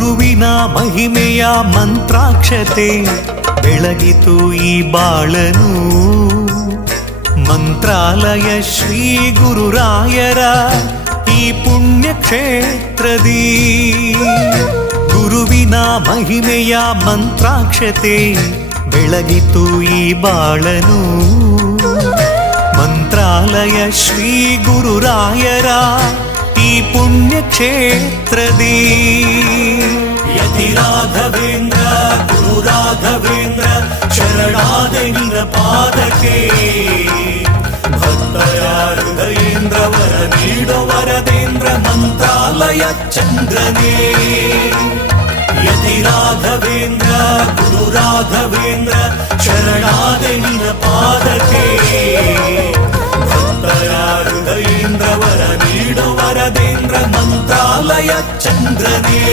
ಗುರುವಿನ ಮಹಿಮೆಯ ಮಂತ್ರಾಕ್ಷತೆ ಬೆಳಗಿತು ಈ ಬಾಳನು. ಮಂತ್ರಾಲಯ ಶ್ರೀ ಗುರುರಾಯರ ಈ ಪುಣ್ಯ ಕ್ಷೇತ್ರದಿ ಗುರುವಿನ ಮಹಿಮೆಯ ಮಂತ್ರಾಕ್ಷತೆ ಬೆಳಗಿತು ಈ ಬಾಳನು. ಮಂತ್ರಾಲಯ ಶ್ರೀ ಗುರುರಾಯರ ಈ ಪುಣ್ಯ ಕ್ಷೇತ್ರದಿ ಯತಿ ರಾಘವೇಂದ್ರ ಗುರು ರಾಘವೇಂದ್ರ ಶರಣಾದೆ ನಿನ್ನ ಪಾದಕ್ಕೆ. ಭಕ್ತರ ಹೃದಯೇಂದ್ರ ವರ ನೀಡೋ ವರದೇಂದ್ರ ಮಂತ್ರಾಲಯ ಚಂದ್ರನೇ. ಯತಿ ರಾಘವೇಂದ್ರ ಗುರು ರಾಘವೇಂದ್ರ ಶರಣಾದೆ ನಿನ್ನ ಪಾದಕ್ಕೆ. ಭಕ್ತರ ಹೃದಯೇಂದ್ರ ವರ ನೀಡೋ ವರದೇಂದ್ರ ಮಂತ್ರಾಲಯ ಚಂದ್ರನೇ.